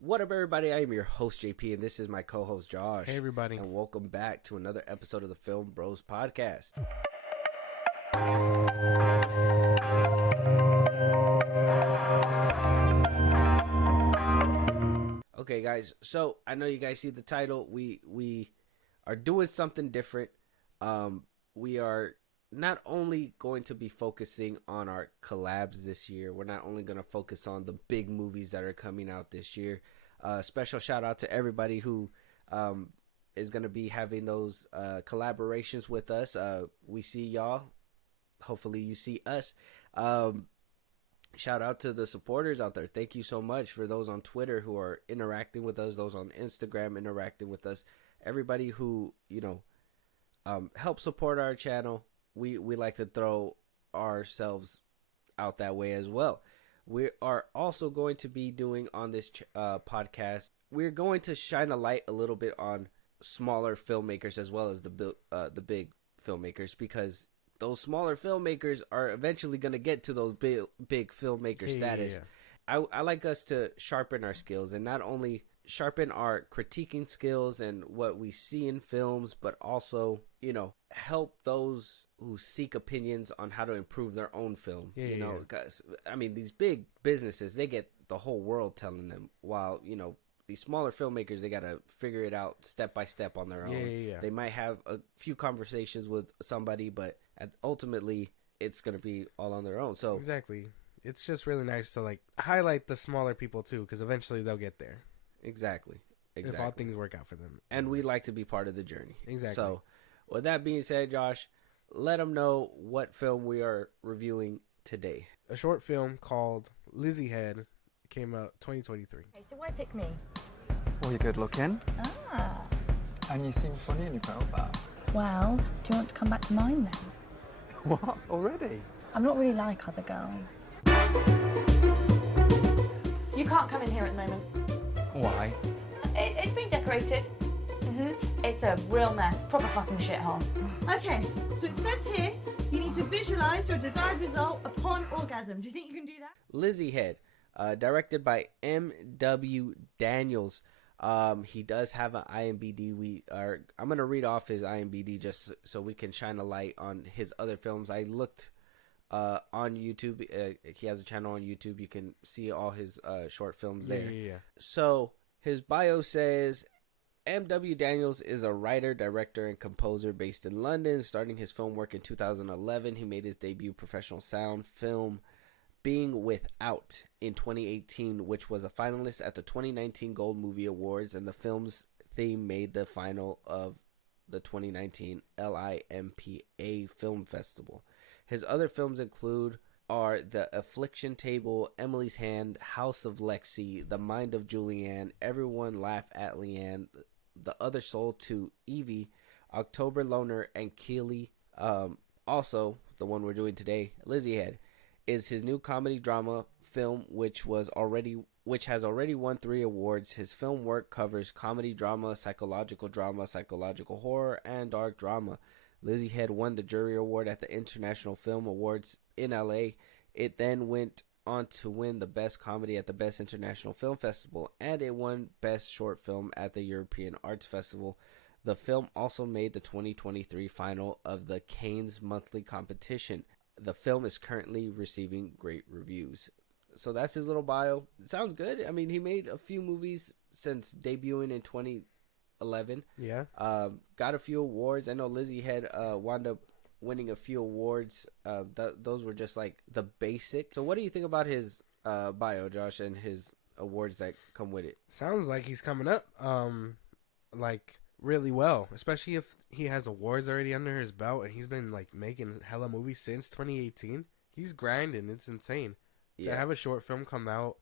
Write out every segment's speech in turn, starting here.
What up, everybody? I am your host, JP, and this is my co-host, Josh. Hey, everybody. And welcome back to another episode of the FIlmBros podcast. Okay, guys, so I know you guys see the title. We are doing something different. We are not only going to be focusing on our collabs this year. We're not only going to focus on the big movies that are coming out this year. Special shout out to everybody who is going to be having those collaborations with us. We see y'all. Hopefully you see us. Shout out to the supporters out there. Thank you so much for those on Twitter who are interacting with us, those on Instagram interacting with us, everybody who, help support our channel. We like to throw ourselves out that way as well. We are also going to be doing on this podcast, we're going to shine a light a little bit on smaller filmmakers as well as the big filmmakers, because those smaller filmmakers are eventually going to get to those big filmmaker status. Yeah. I like us to sharpen our skills, and not only sharpen our critiquing skills and what we see in films, but also, help those who seek opinions on how to improve their own film. Because I mean, these big businesses, they get the whole world telling them, while these smaller filmmakers, they got to figure it out step by step on their own. They might have a few conversations with somebody, but ultimately it's going to be all on their own. So exactly, it's just really nice to highlight the smaller people too, because eventually they'll get there. Exactly. If all things work out for them, and we like to be part of the journey. Exactly. So with that being said, Josh, let them know what film we are reviewing today. A short film called Lizzie-Head came out 2023. Okay, so why pick me? Well, you're good looking. Ah. And you seem funny in your profile. Well, do you want to come back to mine then? What? Already? I'm not really like other girls. You can't come in here at the moment. Why? It's been decorated. It's a real mess. Proper fucking shithole. Okay, so it says here, you need to visualize your desired result upon orgasm. Do you think you can do that? Lizzie-Head, directed by M.W. Daniels. He does have an IMDb. I'm gonna read off his IMDb just so we can shine a light on his other films. I looked on YouTube. He has a channel on YouTube. You can see all his short films there. So his bio says, M.W. Daniels is a writer, director, and composer based in London. Starting his film work in 2011, he made his debut professional sound film Being Without in 2018, which was a finalist at the 2019 Gold Movie Awards, and the film's theme made the final of the 2019 LIMPA Film Festival. His other films are The Affliction Table, Emily's Hand, House of Lexi, The Mind of Julianne, Everyone Laugh at Leanne, The Other Soul to Evie, October Loner, and Keely. Also, the one we're doing today, Lizzie-Head, is his new comedy drama film, which has already won 3 awards. His film work covers comedy drama, psychological horror, and dark drama. Lizzie-Head won the Jury Award at the International Film Awards in LA. It then went on to win the Best Comedy at the Best International Film Festival, and it won Best Short Film at the European Arts Festival. The film also made the 2023 final of the Cannes monthly competition. The film is currently receiving great reviews. So that's his little bio. It sounds good. I mean, he made a few movies since debuting in 2011. Yeah. Got a few awards. I know Lizzie-Head wound up winning a few awards. Those were just like the basic. So what do you think about his bio, Josh, and his awards that come with it? Sounds like he's coming up really well, especially if he has awards already under his belt, and he's been making hella movies since 2018. He's grinding. It's insane to have a short film come out,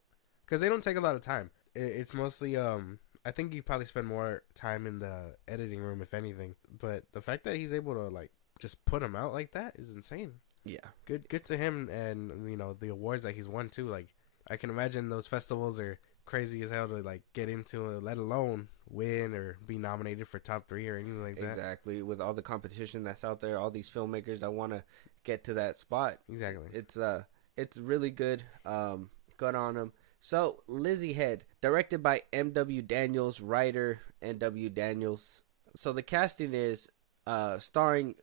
because they don't take a lot of time. It's mostly I think you probably spend more time in the editing room, if anything, but the fact that he's able to just put them out like that is insane. Yeah, good to him. And the awards that he's won too. I can imagine those festivals are crazy as hell to get into, let alone win or be nominated for top 3 or anything like that. Exactly. With all the competition that's out there, all these filmmakers that want to get to that spot. Exactly. It's really good. Good on him. So Lizzie-Head, Directed by M.W. Daniels, writer N.W. Daniels. So the casting is starring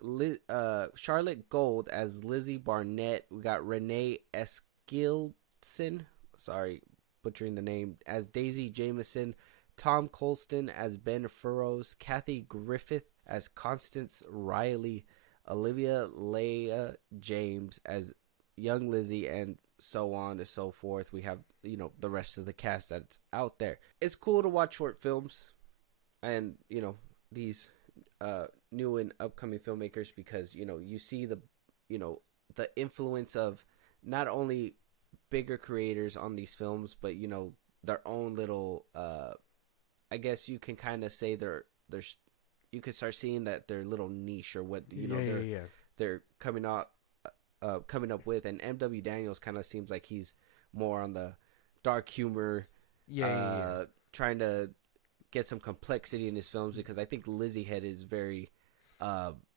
Charlotte Gold as Lizzie Barnett. We got Renee Eskildsen, sorry, butchering the name, as Daisy Jameson. Tom Colston as Ben Furrows. Kathy Griffith as Constance Riley. Olivia Leah James as young Lizzie, and so on and so forth. We have, the rest of the cast that's out there. It's cool to watch short films and, these new and upcoming filmmakers, because, you see the influence of not only bigger creators on these films, but, their own little, I guess you can kind of say there's you can start seeing that their little niche, or what, they're coming up with. And M.W. Daniels kind of seems like he's more on the dark humor, trying to get some complexity in his films, because I think Lizzie-Head is very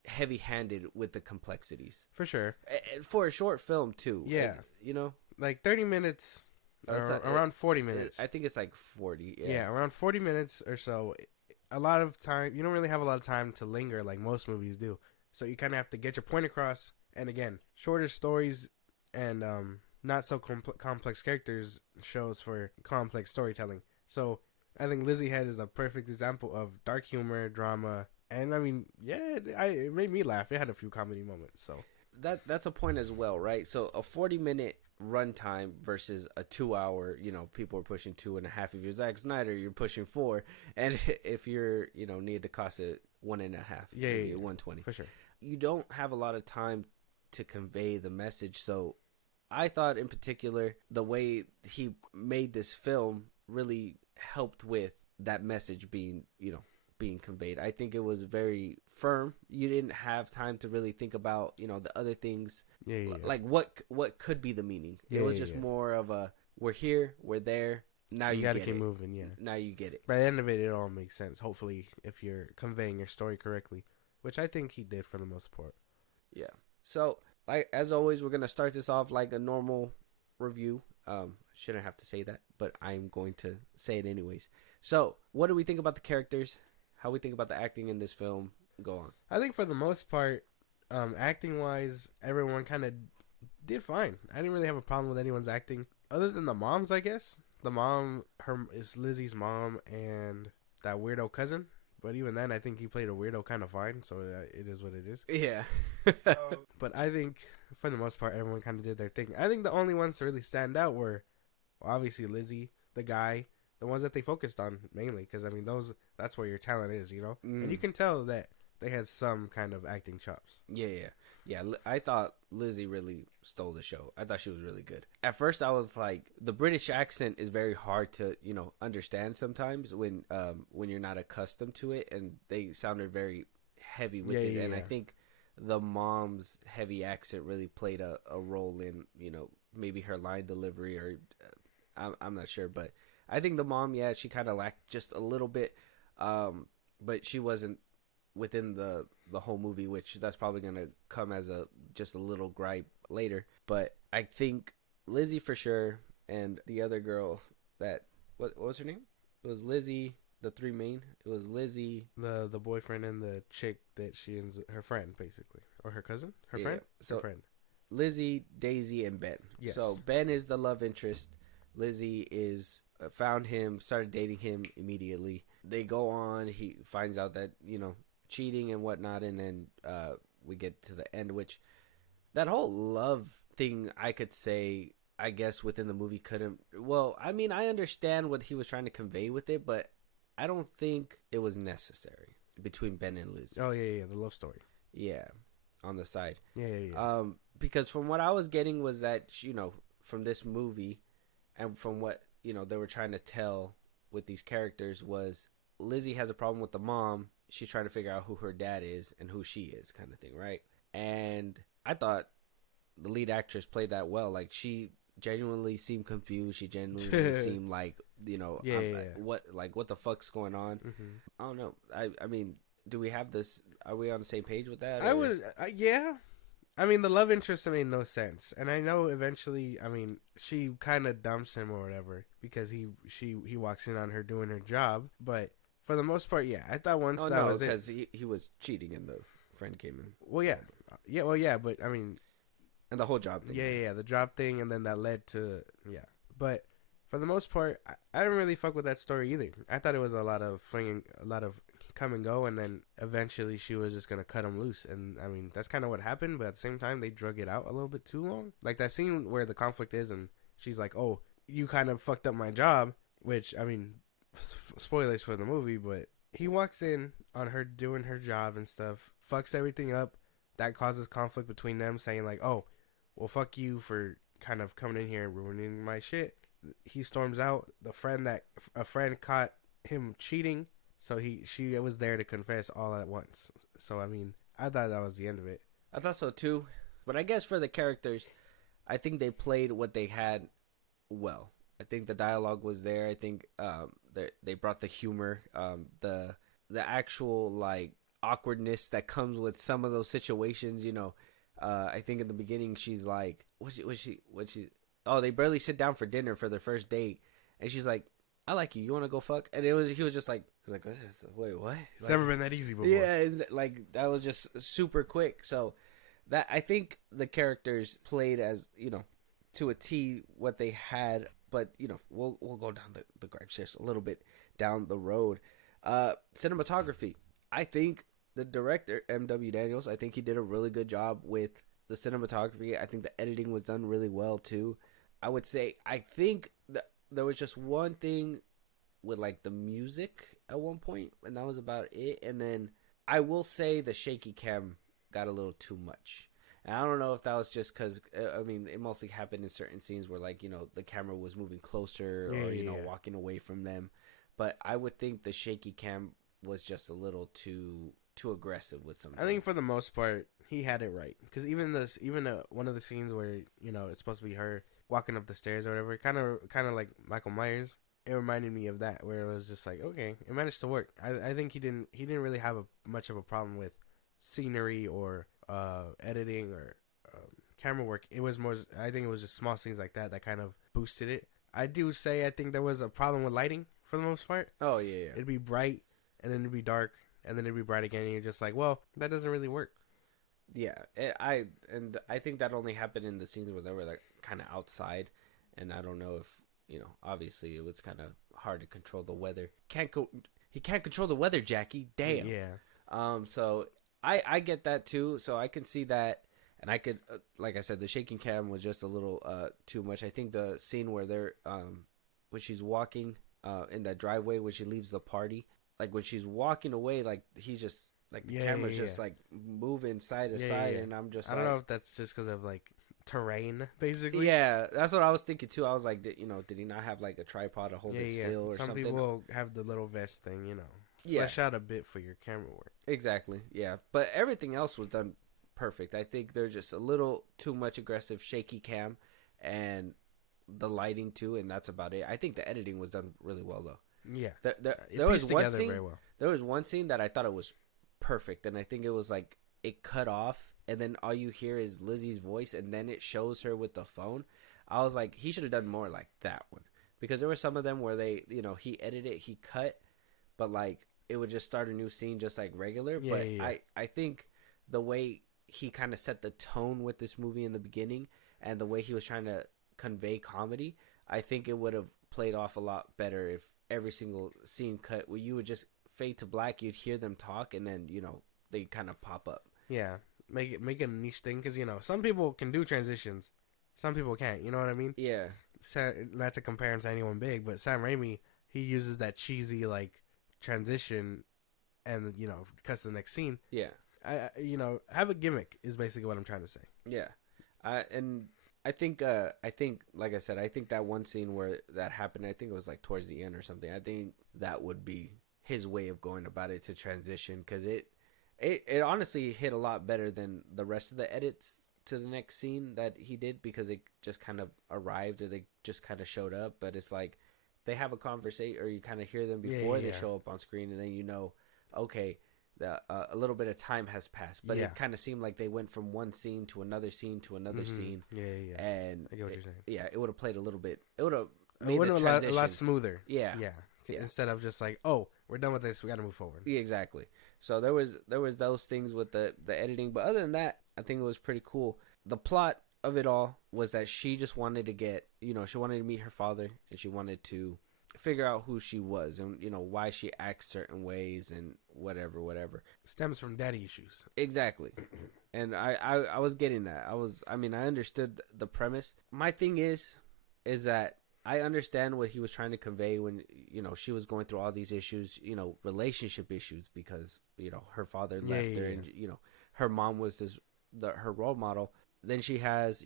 heavy-handed with the complexities. For sure. For a short film, too. Yeah. Like 30 minutes, around 40 minutes. I think it's like 40. Yeah, around 40 minutes or so. A lot of time, you don't really have a lot of time to linger like most movies do. So you kind of have to get your point across. And again, shorter stories and not so complex characters shows for complex storytelling. So I think Lizzie-Head is a perfect example of dark humor, drama, and I mean, it made me laugh. It had a few comedy moments. So that's a point as well, right? So a 40-minute runtime versus a 2-hour, people are pushing 2.5. If you're Zack Snyder, you're pushing 4, and if you're need to cost it 1.5, maybe 120 for sure. You don't have a lot of time to convey the message. So I thought in particular the way he made this film really helped with that message being conveyed. I think it was very firm. You didn't have time to really think about the other things, like what could be the meaning. It was just more of a, we're here, we're there, now you gotta get keep it. moving. Now you get it. By the end of it, it all makes sense, hopefully, if you're conveying your story correctly, which I think he did for the most part. Yeah. So, like, as always, we're gonna start this off like a normal review. Shouldn't have to say that, but I'm going to say it anyways. So, what do we think about the characters? How we think about the acting in this film? Go on. I think for the most part, acting wise, everyone kind of did fine. I didn't really have a problem with anyone's acting, other than the moms, I guess. The mom, is Lizzie's mom and that weirdo cousin. But even then, I think he played a weirdo kind of fine, so it is what it is. Yeah. But I think, for the most part, everyone kind of did their thing. I think the only ones to really stand out were, obviously, Lizzie, the guy, the ones that they focused on, mainly. Because, I mean, that's where your talent is, And you can tell that they had some kind of acting chops. Yeah, I thought Lizzie really stole the show. I thought she was really good. At first, I was like, the British accent is very hard to, understand sometimes when you're not accustomed to it, and they sounded very heavy with it. And I think the mom's heavy accent really played a role in, maybe her line delivery, or I'm not sure, but I think the mom, she kind of lacked just a little bit, but she wasn't within the whole movie, which that's probably gonna come as just a little gripe later. But I think Lizzie for sure, and the other girl that what was her name? It was Lizzie. The three main. It was Lizzie, the boyfriend, and the chick that she ends, her friend basically, or her cousin, her friend, her friend. Lizzie, Daisy, and Ben. Yes. So Ben is the love interest. Lizzie is found him, started dating him immediately. They go on. He finds out that cheating and whatnot, and then we get to the end, which that whole love thing, I could say, I guess within the movie couldn't. Well, I mean, I understand what he was trying to convey with it, but I don't think it was necessary between Ben and Liz. Oh yeah, the love story. Yeah, on the side. Yeah. Because from what I was getting was that from this movie, and from what they were trying to tell with these characters, was Lizzie has a problem with the mom. She's trying to figure out who her dad is and who she is, kind of thing, right? And I thought the lead actress played that well. Like, she genuinely seemed confused. She genuinely seemed like, what the fuck's going on? Mm-hmm. I don't know. I mean, do we have this? Are we on the same page with that? I would, yeah. I mean, the love interest made no sense, and I know eventually. I mean, she kind of dumps him or whatever because he walks in on her doing her job. But for the most part, yeah, I thought once Oh that no, was it. because he was cheating and the friend came in. Well, yeah, well, yeah, but I mean, And the whole job thing. yeah, the job thing, and then that led to yeah. But for the most part, I didn't really fuck with that story either. I thought it was a lot of flinging, a lot of come and go, and then eventually she was just gonna cut him loose. And I mean, that's kind of what happened. But at the same time, they drug it out a little bit too long. Like that scene where the conflict is, and she's like, "Oh, you kind of fucked up my job," which I mean, spoilers for the movie, but he walks in on her doing her job and stuff, fucks everything up. That causes conflict between them, saying like, "Oh, well, fuck you for kind of coming in here and ruining my shit." He storms out. A friend caught him cheating, so she was there to confess all at once. So I mean, I thought that was the end of it. I thought so too. But I guess for the characters, I think they played what they had well. I think the dialogue was there. I think they brought the humor, the actual like awkwardness that comes with some of those situations. You know, I think in the beginning she's like, what she? Oh, they barely sit down for dinner for their first date, and she's like, "I like you. You want to go fuck?" And he was just like, "Wait, what?" It's never been that easy before. Yeah, like that was just super quick. So that I think the characters played as to a T what they had, but we'll go down the gripes just a little bit down the road. Cinematography. I think the director M.W. Daniels. I think he did a really good job with the cinematography. I think the editing was done really well too. I would say I think that there was just one thing with like the music at one point, and that was about it. And then I will say the shaky cam got a little too much. And I don't know if that was just because I mean it mostly happened in certain scenes where like the camera was moving closer or walking away from them. But I would think the shaky cam was just a little too aggressive with some. I think for the most part he had it right, because even one of the scenes where it's supposed to be her walking up the stairs or whatever, kind of like Michael Myers. It reminded me of that, where it was just like, okay, it managed to work. I think he didn't really have much of a problem with scenery or editing or camera work. It was more, I think it was just small things like that kind of boosted it. I do say I think there was a problem with lighting for the most part. Oh yeah. It'd be bright and then it'd be dark and then it'd be bright again, and you're just like, well, that doesn't really work. Yeah, I think that only happened in the scenes where they were like kind of outside, and I don't know if obviously it was kind of hard to control the weather. He can't control the weather, Jackie. Damn. Yeah. So I get that too. So I can see that, and I could like I said, the shaking cam was just a little too much. I think the scene where they're when she's walking in that driveway when she leaves the party, like when she's walking away, like he's just. Like the camera's just like moving side to side, and I'm just. I don't know if that's just because of like terrain, basically. Yeah, that's what I was thinking too. I was like, did he not have like a tripod to hold it still or Some something? Some people have the little vest thing, Yeah, flesh out a bit for your camera work. Exactly. Yeah, but everything else was done perfect. I think there's just a little too much aggressive shaky cam, and the lighting too, and that's about it. I think the editing was done really well though. Yeah, there was one scene. Very well. There was one scene that I thought it was perfect, and I think it was like it cut off and then all you hear is Lizzie's voice and then it shows her with the phone. I was like, he should have done more like that one, because there were some of them where they, he edited, he cut, but like it would just start a new scene just like regular. I think the way he kind of set the tone with this movie in the beginning and the way he was trying to convey comedy, I think it would have played off a lot better if every single scene cut where you would just fade to black, you'd hear them talk, and then they kind of pop up. Yeah, make it a niche thing, because some people can do transitions, some people can't. You know what I mean? Yeah. Not to compare him to anyone big, but Sam Raimi, he uses that cheesy like transition, and cuts to the next scene. Yeah. Have a gimmick is basically what I'm trying to say. Yeah. And I think like I said, I think that one scene where that happened, I think it was like towards the end or something. I think that would be his way of going about it, to transition, because it honestly hit a lot better than the rest of the edits to the next scene that he did, because it just kind of arrived, or they just kind of showed up. But it's like they have a conversation, or you kind of hear them before they show up on screen, and then okay, a little bit of time has passed, but Yeah. it kind of seemed like they went from one scene to another scene to another scene. Yeah. And I get what you're saying. Yeah, it would have played a little bit. It would have It made would the have transition a lot smoother. Yeah. Yeah. Yeah. Instead of just like, oh, we're done with this, we got to move forward. Yeah, exactly. So there was those things with the editing, but other than that, I think it was pretty cool. The plot of it all was that she just wanted to get, she wanted to meet her father, and she wanted to figure out who she was and why she acts certain ways and whatever. Stems from daddy issues. Exactly. And I was getting that. I understood the premise. My thing is that I understand what he was trying to convey when she was going through all these issues, relationship issues, because her father left her, and her mom was her role model. Then she has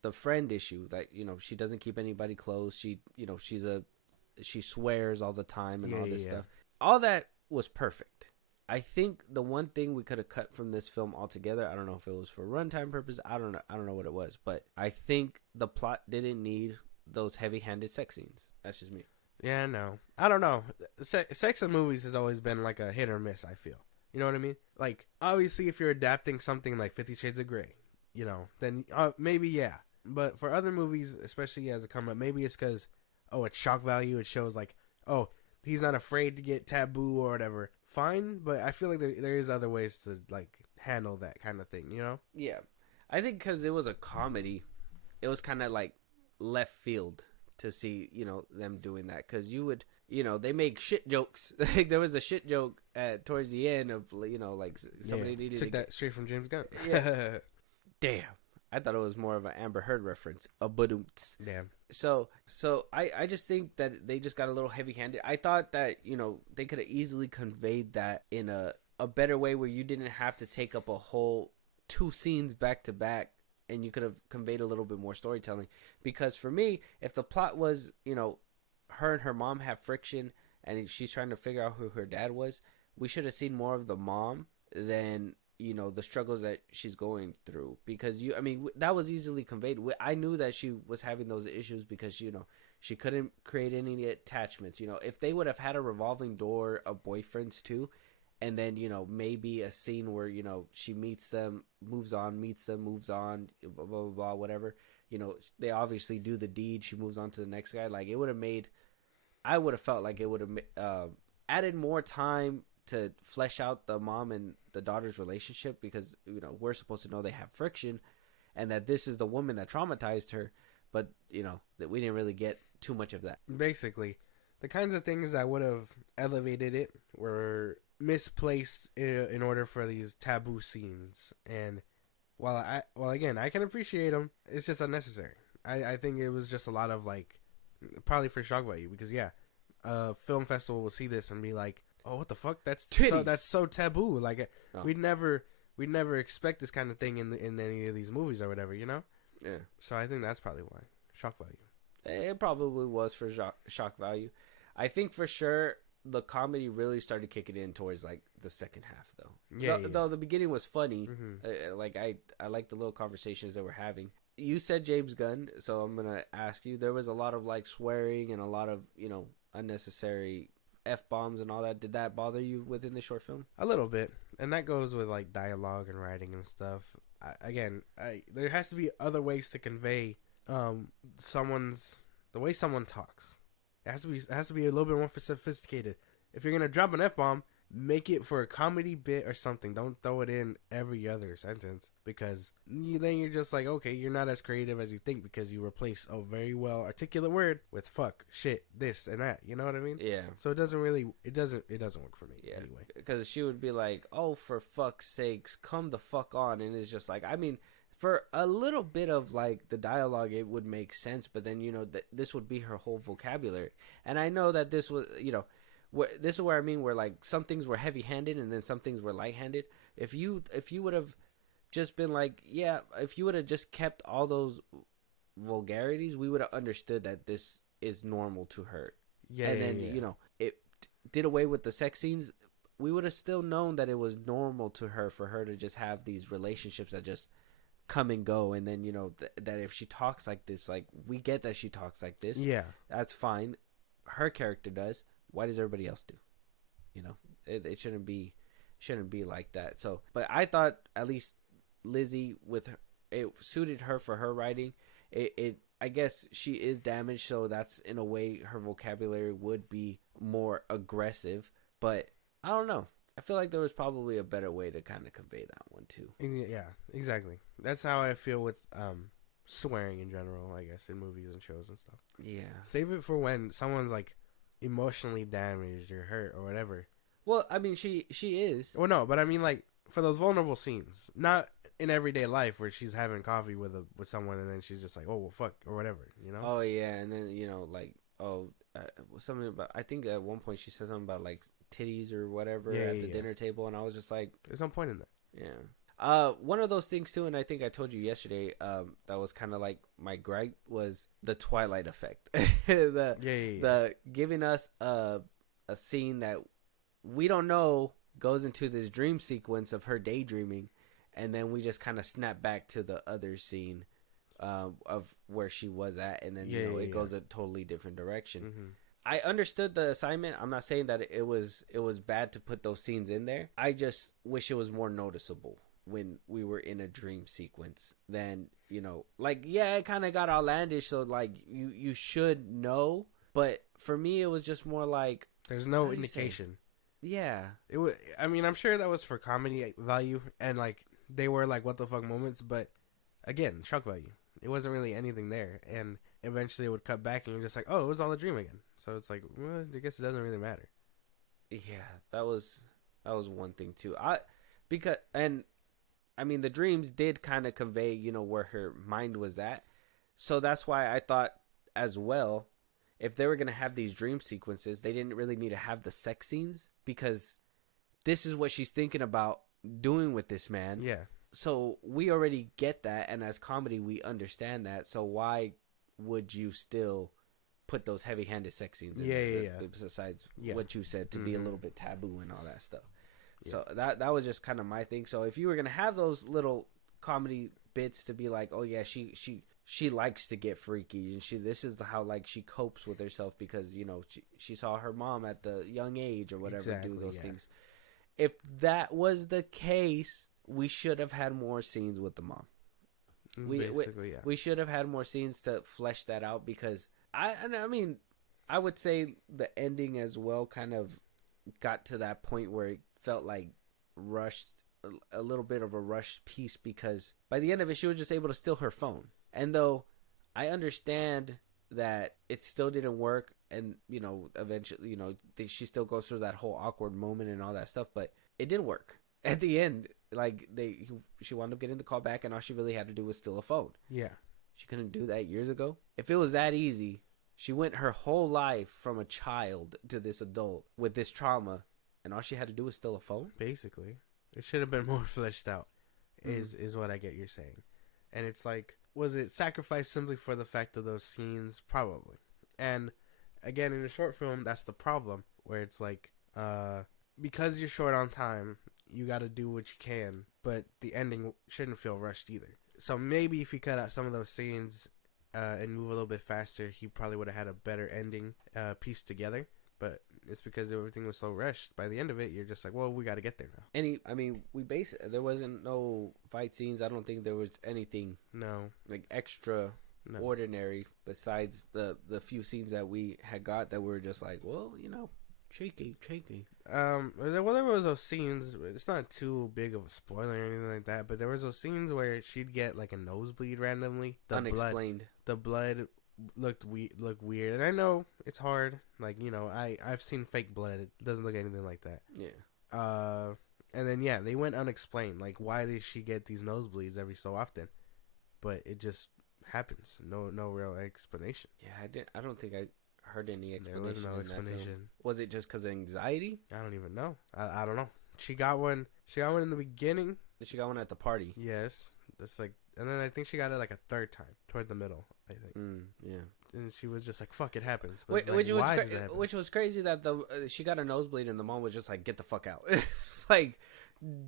the friend issue that she doesn't keep anybody close. She swears all the time and all this stuff. All that was perfect. I think the one thing we could have cut from this film altogether, I don't know if it was for runtime purpose, I don't know what it was, but I think the plot didn't need those heavy-handed sex scenes. That's just me. Yeah, no. I don't know. Sex in movies has always been like a hit or miss, I feel. You know what I mean? Like, obviously, if you're adapting something like 50 Shades of Grey, then maybe, yeah. But for other movies, especially as a come-up, maybe it's because, it's shock value. It shows like, he's not afraid to get taboo or whatever. Fine, but I feel like there is other ways to, like, handle that kind of thing, Yeah. I think because it was a comedy, it was kind of like left field to see them doing that, because you would they make shit jokes. Like there was a shit joke towards the end of like somebody needed took to that straight from James Gunn. Yeah. Damn, I thought it was more of an Amber Heard reference, a badoomts. Damn. So I just think that they just got a little heavy-handed. I thought that they could have easily conveyed that in a better way, where you didn't have to take up a whole 2 scenes back to back, and you could have conveyed a little bit more storytelling. Because for me, if the plot was, her and her mom have friction and she's trying to figure out who her dad was, we should have seen more of the mom than, the struggles that she's going through. Because, that was easily conveyed. I knew that she was having those issues because, she couldn't create any attachments. If they would have had a revolving door of boyfriends too, and then, maybe a scene where, she meets them, moves on, meets them, moves on, blah, blah, blah, blah, whatever. They obviously do the deed. She moves on to the next guy. Like, it would have I would have felt like it would have added more time to flesh out the mom and the daughter's relationship, because, we're supposed to know they have friction and that this is the woman that traumatized her. But, that we didn't really get too much of that. Basically, the kinds of things that would have elevated it were misplaced in order for these taboo scenes. And while again I can appreciate them, it's just unnecessary. I think it was just a lot of, like, probably for shock value, because a film festival will see this and be like, oh, what the fuck, that's so taboo. Like, we'd never expect this kind of thing in any of these movies or whatever, Yeah. So I think that's probably why. Shock value. It probably was for shock value. I think for sure the comedy really started kicking in towards, like, the second half, though. Though the beginning was funny. Mm-hmm. Like, I like the little conversations they were having. You said James Gunn, so I'm going to ask you. There was a lot of, like, swearing and a lot of, unnecessary F-bombs and all that. Did that bother you within the short film? A little bit. And that goes with, like, dialogue and writing and stuff. There has to be other ways to convey the way someone talks. It has to be a little bit more sophisticated. If you're gonna drop an F-bomb, make it for a comedy bit or something. Don't throw it in every other sentence, because then you're just like, okay, you're not as creative as you think, because you replace a very well articulate word with fuck, shit, this and that. You know what I mean? Yeah. So it doesn't work for me. Yeah. Anyway, because she would be like, oh, for fuck's sakes, come the fuck on. And it's just like, for a little bit of, like, the dialogue, it would make sense, but then, this would be her whole vocabulary. And I know that this was, this is where where, like, some things were heavy-handed and then some things were light-handed. If you would have just been like, if you would have just kept all those vulgarities, we would have understood that this is normal to her. Yeah. And then, it did away with the sex scenes. We would have still known that it was normal to her for her to just have these relationships that just come and go, and then that if she talks like this, like, we get that she talks like this, that's fine, her character does, why does everybody else do? It shouldn't be shouldn't be like that. So, but I thought at least Lizzie, with her, it suited her for her writing. It I guess she is damaged, so that's in a way her vocabulary would be more aggressive. But I don't know. I feel like there was probably a better way to kind of convey that one too. Yeah, exactly. That's how I feel with swearing in general, I guess, in movies and shows and stuff. Yeah. Save it for when someone's like emotionally damaged or hurt or whatever. Well, I mean, she is. Well, no, but I mean like for those vulnerable scenes, not in everyday life where she's having coffee with someone and then she's just like, oh well, fuck or whatever, you know? Oh yeah, and then like something about. I think at one point she said something about like titties or whatever at the dinner table, and I was just like, there's no point in that. Yeah. One of those things too, and I think I told you yesterday, that was kind of like my gripe was the Twilight effect. The giving us a scene that we don't know goes into this dream sequence of her daydreaming, and then we just kind of snap back to the other scene of where she was at, and then it goes a totally different direction. Mm-hmm. I understood the assignment. I'm not saying that it was bad to put those scenes in there. I just wish it was more noticeable when we were in a dream sequence. Then like it kind of got outlandish, so like you should know. But for me, it was just more like there's no indication. Yeah, it was. I mean, I'm sure that was for comedy value, and like they were like what the fuck moments. But again, shock value. It wasn't really anything there, and eventually it would cut back, and you're just like, oh, it was all a dream again. So it's like, well, I guess it doesn't really matter. Yeah, that was one thing too. I mean, the dreams did kind of convey, where her mind was at. So that's why I thought as well, if they were going to have these dream sequences, they didn't really need to have the sex scenes, because this is what she's thinking about doing with this man. Yeah. So we already get that, and as comedy, we understand that. So why would you still put those heavy-handed sex scenes in there? Besides what you said, to be a little bit taboo and all that stuff. Yeah. So that was just kind of my thing. So if you were gonna have those little comedy bits to be like, oh yeah, she likes to get freaky, and this is how like she copes with herself, because she saw her mom at the young age or whatever do those things. If that was the case, we should have had more scenes with the mom. We should have had more scenes to flesh that out, because I mean, I would say the ending as well kind of got to that point where it felt like rushed, a little bit of a rushed piece, because by the end of it, she was just able to steal her phone. And though I understand that it still didn't work, and eventually, she still goes through that whole awkward moment and all that stuff, but it didn't work at the end. Like she wound up getting the call back, and all she really had to do was steal a phone. Yeah. She couldn't do that years ago. If it was that easy, she went her whole life from a child to this adult with this trauma, and all she had to do was steal a phone? Basically. It should have been more fleshed out, is what I get you're saying. And it's like, was it sacrificed simply for the fact of those scenes? Probably. And again, in a short film, that's the problem, where it's like, because you're short on time, you got to do what you can, but the ending shouldn't feel rushed either. So maybe if you cut out some of those scenes and move a little bit faster, he probably would have had a better ending pieced together. But it's because everything was so rushed. By the end of it, you're just like, well, we got to get there now. There wasn't no fight scenes. I don't think there was anything like extra ordinary besides the few scenes that we had got that were just like, well, cheeky. Well, there was those scenes. It's not too big of a spoiler or anything like that, but there was those scenes where she'd get like a nosebleed randomly. Unexplained. The blood looked weird, and I know it's hard. Like I've seen fake blood. It doesn't look anything like that. Yeah. And then they went unexplained. Like, why does she get these nosebleeds every so often? But it just happens. No real explanation. Yeah, I don't think I heard any explanation. There was no explanation. Was it just because of anxiety? I don't even know. I don't know. She got one. She got one in the beginning. She got one at the party. Yes. That's like, and then I think she got it like a third time toward the middle. I think. Yeah. And she was just like, "Fuck, it happens." But Wait, like, which was crazy that she got a nosebleed and the mom was just like, "Get the fuck out!" It's like,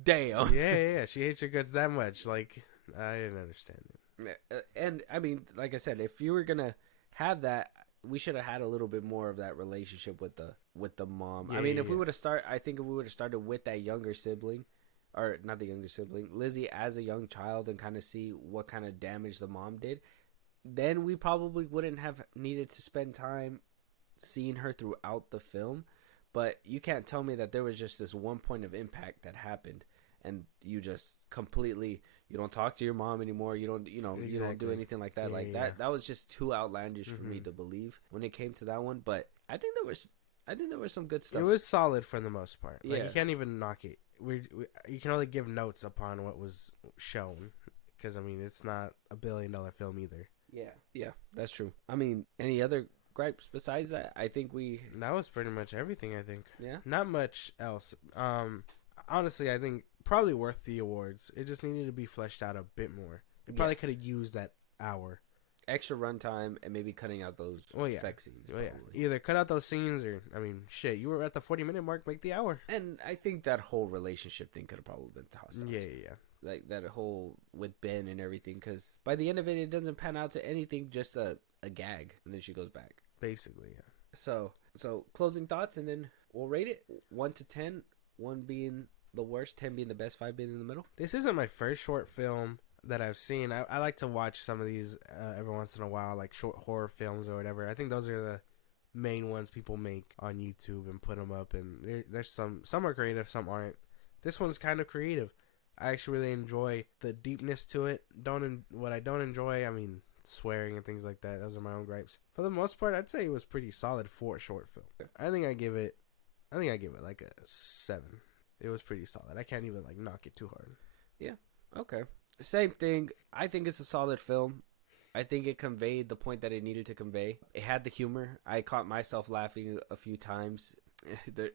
damn. Yeah. She hates your guts that much. Like, I didn't understand it. And I mean, like I said, if you were gonna have that, we should have had a little bit more of that relationship with the mom. Yeah, I mean, yeah, if we would have started with that younger sibling, or not the younger sibling, Lizzie as a young child, and kind of see what kind of damage the mom did, then we probably wouldn't have needed to spend time seeing her throughout the film. But you can't tell me that there was just this one point of impact that happened, and you just completely, you don't talk to your mom anymore. You don't do anything like that. That was just too outlandish for me to believe when it came to that one. But I think there was some good stuff. It was solid for the most part. Like, Yeah. you can't even knock it. You can only give notes upon what was shown, because I mean, it's not a $1 billion film either. Yeah, that's true. I mean, any other gripes besides that? I think That was pretty much everything. I think. Yeah. Not much else. Honestly, I think probably worth the awards. It just needed to be fleshed out a bit more. It probably could have used that hour. Extra runtime and maybe cutting out those sex scenes. Yeah. Either cut out those scenes or, I mean, shit, you were at the 40-minute mark, make the hour. And I think that whole relationship thing could have probably been tossed out. Yeah. Like that whole with Ben and everything, because by the end of it, it doesn't pan out to anything, just a gag, and then she goes back. Basically, yeah. So closing thoughts, and then we'll rate it 1 to 10. 1 being the worst, 10 being the best, 5 being in the middle. This isn't my first short film that I've seen. I like to watch some of these every once in a while, like short horror films or whatever. I think those are the main ones people make on YouTube and put them up. And there's some are creative, some aren't. This one's kind of creative. I actually really enjoy the deepness to it. What I don't enjoy, I mean, swearing and things like that. Those are my own gripes. For the most part, I'd say it was pretty solid for a short film. I think I give it like a 7. It was pretty solid. I can't even like knock it too hard. Yeah. Okay. Same thing. I think it's a solid film. I think it conveyed the point that it needed to convey. It had the humor. I caught myself laughing a few times.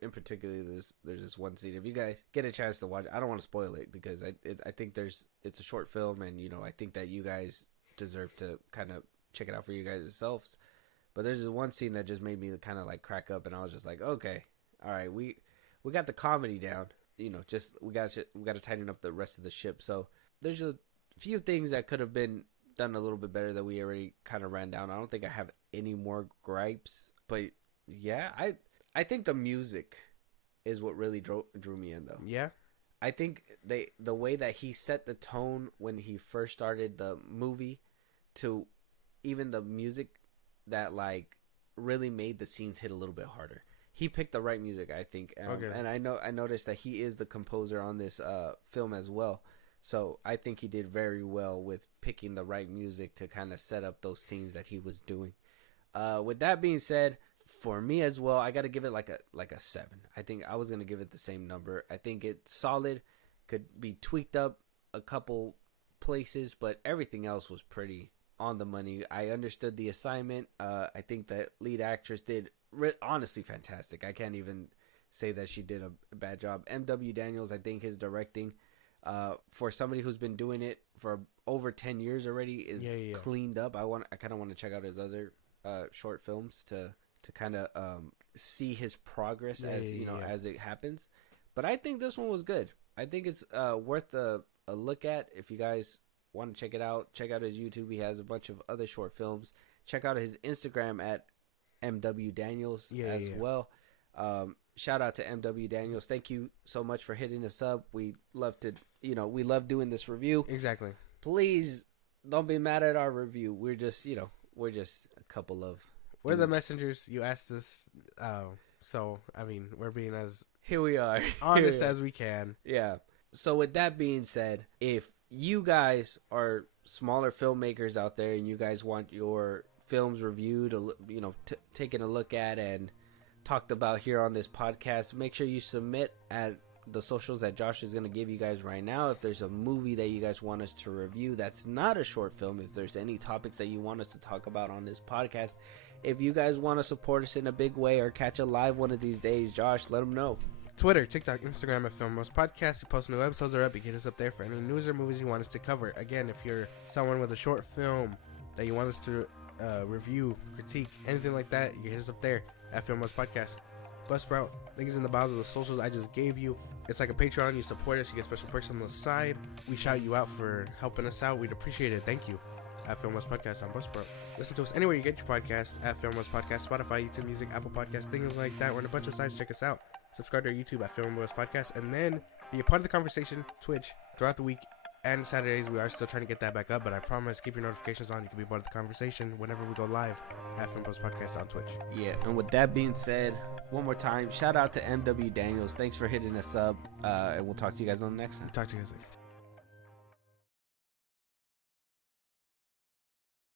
In particular, there's this one scene. If you guys get a chance to watch, I don't want to spoil it, because I think it's a short film, and I think that you guys deserve to kind of check it out for you guys yourselves. But there's this one scene that just made me kind of like crack up, and I was just like, okay, all right, we got the comedy down. Just we got to tighten up the rest of the ship. So there's a few things that could have been done a little bit better that we already kind of ran down. I don't think I have any more gripes, but yeah, I think the music is what really drew me in, though. Yeah. I think the way that he set the tone when he first started the movie, to even the music that like really made the scenes hit a little bit harder. He picked the right music, I think. Okay. And I noticed that he is the composer on this film as well. So I think he did very well with picking the right music to kind of set up those scenes that he was doing. With that being said, for me as well, I got to give it like a 7. I think I was going to give it the same number. I think it's solid, could be tweaked up a couple places, but everything else was pretty on the money. I understood the assignment. I think the lead actress did honestly fantastic. I can't even say that she did a bad job. M.W. Daniels, I think his directing, for somebody who's been doing it for over 10 years already, is cleaned up. I kind of want to check out his other short films to kind of see his progress as it happens. But I think this one was good. I think it's worth a look at. If you guys want to check it out, check out his YouTube. He has a bunch of other short films. Check out his Instagram at MW Daniels well. Shout out to MW Daniels. Thank you so much for hitting us up. We love doing this review. Exactly. Please don't be mad at our review. We're just a couple of... We're the messengers. You asked us. So, I mean, we're being as... Here we are. honest as we can. Yeah. So with that being said, if you guys are smaller filmmakers out there and you guys want your films reviewed, taken a look at and talked about here on this podcast, make sure you submit at the socials that Josh is going to give you guys right now. If there's a movie that you guys want us to review that's not a short film, if there's any topics that you want us to talk about on this podcast, if you guys want to support us in a big way or catch a live one of these days, Josh, let them know. Twitter, TikTok, Instagram at FIlmBros Podcast. We post new episodes are up. You can hit us up there for any news or movies you want us to cover. Again, if you're someone with a short film that you want us to review, critique, anything like that, you can hit us up there at FIlmBros Podcast. Buzzsprout, link is in the bios of the socials I just gave you. It's like a Patreon. You support us, you get special perks on the side. We shout you out for helping us out. We'd appreciate it. Thank you. At FIlmBros Podcast on Buzzsprout. Listen to us anywhere you get your podcasts, at FIlmBros Podcast, Spotify, YouTube Music, Apple Podcasts, things like that. We're on a bunch of sites. Check us out. Subscribe to our YouTube at FIlmBros Podcast, and then be a part of the conversation, Twitch, throughout the week and Saturdays. We are still trying to get that back up, but I promise, keep your notifications on. You can be part of the conversation whenever we go live at FIlmBros Podcast on Twitch. Yeah, and with that being said, one more time, shout out to MW Daniels. Thanks for hitting us up, and we'll talk to you guys on the next time. Talk to you guys later.